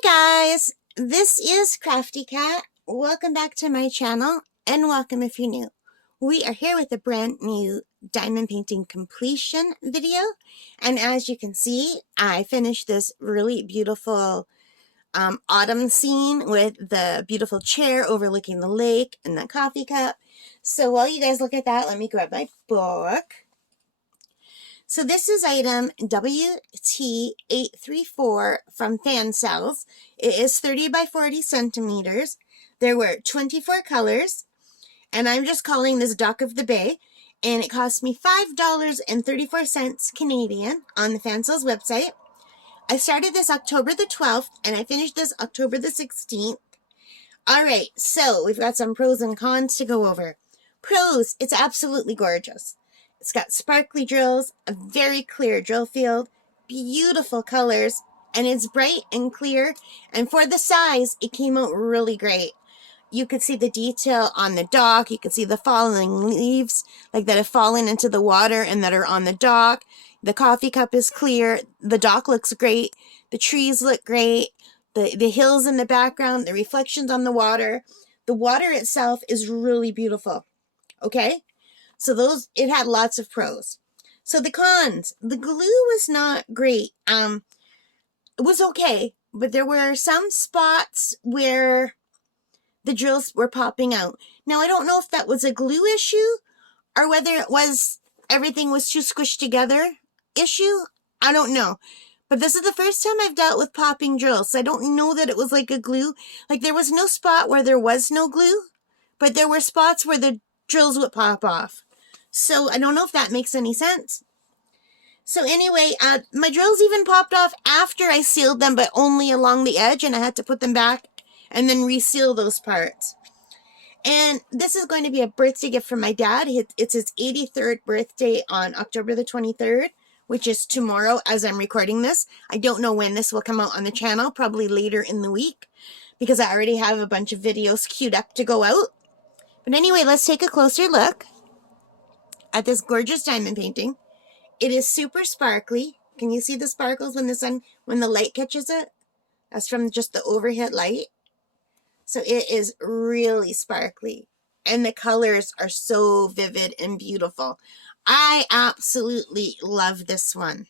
Hi guys, this is Crafty Cat. Welcome back to my channel and welcome if you're new. We are here with a brand new diamond painting completion video, and as you can see, I finished this really beautiful autumn scene with the beautiful chair overlooking the lake and the coffee cup. So while you guys look at that, let me grab my book. So this is item WT834 from Fan Cells. It is 30 by 40 centimeters. There were 24 colors, and I'm just calling this Dock of the Bay, and it cost me $5.34 Canadian on the Fan Cells website. I started this October the 12th, and I finished this October the 16th. Alright, so we've got some pros and cons to go over. Pros, it's absolutely gorgeous. It's got sparkly drills, a very clear drill field, beautiful colors, and it's bright and clear. And for the size, it came out really great. You could see the detail on the dock. You could see the falling leaves, like that have fallen into the water and that are on the dock. The coffee cup is clear. The dock looks great. The trees look great. The hills in the background, the reflections on the water. The water itself is really beautiful. Okay? So it had lots of pros. So the cons, the glue was not great. It was okay, but there were some spots where the drills were popping out. Now, I don't know if that was a glue issue or whether it was everything was too squished together issue. I don't know. But this is the first time I've dealt with popping drills, so I don't know that it was like a glue. Like, there was no spot where there was no glue, but there were spots where the drills would pop off. So I don't know if that makes any sense. So anyway, my drills even popped off after I sealed them, but only along the edge, and I had to put them back and then reseal those parts. And this is going to be a birthday gift from my dad. It's his 83rd birthday on October the 23rd, which is tomorrow as I'm recording this. I don't know when this will come out on the channel, probably later in the week, because I already have a bunch of videos queued up to go out. But anyway, let's take a closer look at this gorgeous diamond painting. It is super sparkly. Can you see the sparkles when the light catches it? That's from just the overhead light. So it is really sparkly. And the colors are so vivid and beautiful. I absolutely love this one.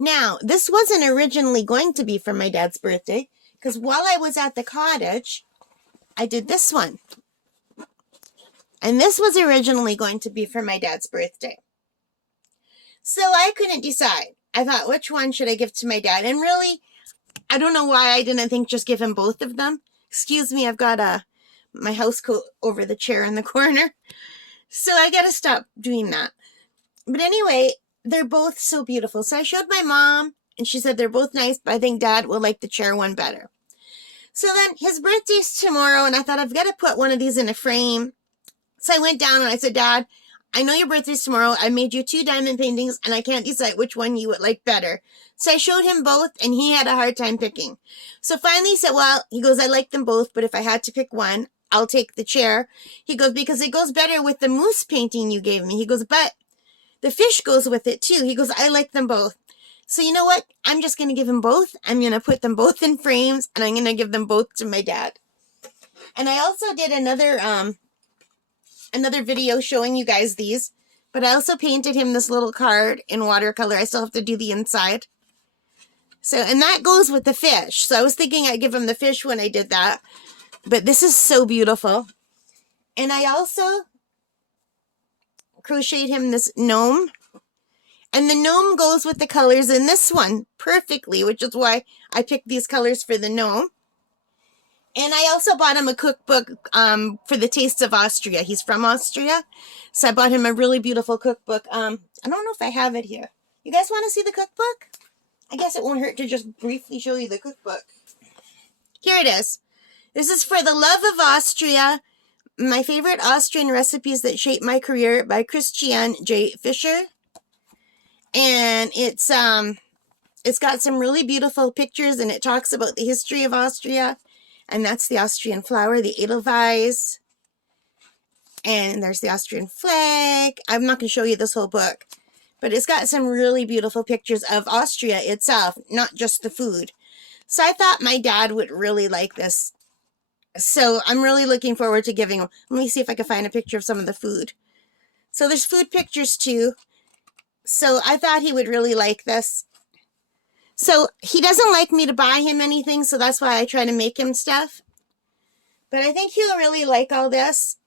Now, this wasn't originally going to be for my dad's birthday, because while I was at the cottage, I did this one. And this was originally going to be for my dad's birthday. So I couldn't decide. I thought, which one should I give to my dad? And really, I don't know why I didn't think just give him both of them. Excuse me, I've got my house coat over the chair in the corner. So I got to stop doing that. But anyway, they're both so beautiful. So I showed my mom, and she said they're both nice, but I think Dad will like the chair one better. So then his birthday's tomorrow, and I thought I've got to put one of these in a frame. So I went down and I said, Dad, I know your birthday's tomorrow. I made you 2 diamond paintings, and I can't decide which one you would like better. So I showed him both, and he had a hard time picking. So finally he said, well, he goes, I like them both, but if I had to pick one, I'll take the chair. He goes, because it goes better with the moose painting you gave me. He goes, but the fish goes with it too. He goes, I like them both. So you know what? I'm just going to give him both. I'm going to put them both in frames, and I'm going to give them both to my dad. And I also did another video showing you guys these, but I also painted him this little card in watercolor. I still have to do the inside. So, and that goes with the fish. So I was thinking I'd give him the fish when I did that, but this is so beautiful. And I also crocheted him this gnome, and the gnome goes with the colors in this one perfectly, which is why I picked these colors for the gnome. And I also bought him a cookbook for the Tastes of Austria. He's from Austria. So I bought him a really beautiful cookbook. I don't know if I have it here. You guys want to see the cookbook? I guess it won't hurt to just briefly show you the cookbook. Here it is. This is For the Love of Austria, My Favorite Austrian Recipes That Shaped My Career by Christiane J. Fischer. And it's got some really beautiful pictures, and it talks about the history of Austria. And that's the Austrian flower, the Edelweiss. And there's the Austrian flag. I'm not going to show you this whole book, but it's got some really beautiful pictures of Austria itself, not just the food. So I thought my dad would really like this. So I'm really looking forward to giving him. Let me see if I can find a picture of some of the food. So there's food pictures too. So I thought he would really like this. So he doesn't like me to buy him anything, so that's why I try to make him stuff. But I think he'll really like all this.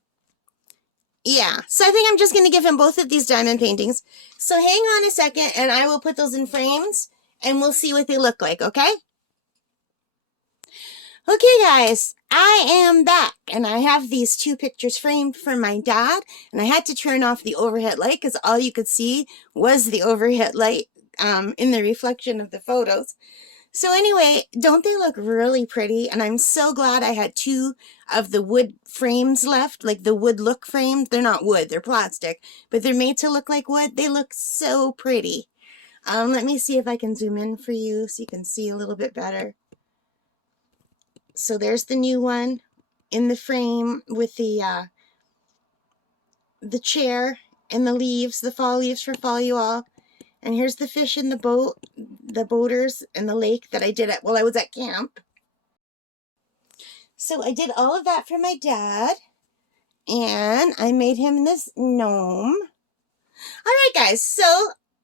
Yeah, so I think I'm just going to give him both of these diamond paintings. So hang on a second, and I will put those in frames, and we'll see what they look like, okay? Okay, guys, I am back, and I have these two pictures framed for my dad, and I had to turn off the overhead light because all you could see was the overhead light in the reflection of the photos. So anyway, don't they look really pretty? And I'm so glad I had two of the wood frames left, like the wood look frames. They're not wood, they're plastic, but they're made to look like wood. They look so pretty. Let me see if I can zoom in for you so you can see a little bit better. So there's the new one in the frame with the chair and the leaves, the fall leaves for fally'all. And here's the fish in the boat, the boaters in the lake that I did while I was at camp. So I did all of that for my dad. And I made him this gnome. All right, guys. So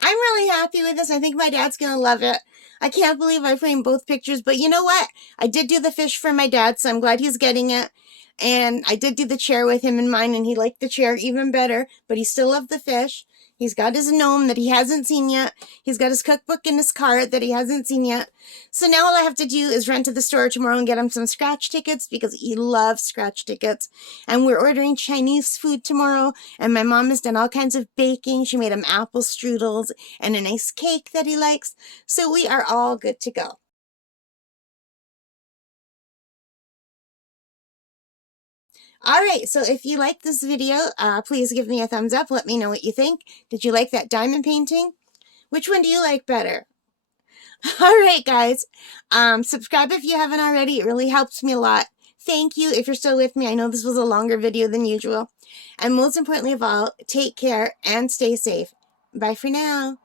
I'm really happy with this. I think my dad's going to love it. I can't believe I framed both pictures. But you know what? I did do the fish for my dad, so I'm glad he's getting it. And I did do the chair with him in mind, and he liked the chair even better. But he still loved the fish. He's got his gnome that he hasn't seen yet. He's got his cookbook and his card that he hasn't seen yet. So now all I have to do is run to the store tomorrow and get him some scratch tickets because he loves scratch tickets. And we're ordering Chinese food tomorrow. And my mom has done all kinds of baking. She made him apple strudels and a nice cake that he likes. So we are all good to go. All right, so if you like this video, please give me a thumbs up. Let me know what you think. Did you like that diamond painting? Which one do you like better? All right, guys. Subscribe if you haven't already. It really helps me a lot. Thank you if you're still with me. I know this was a longer video than usual. And most importantly of all, take care and stay safe. Bye for now.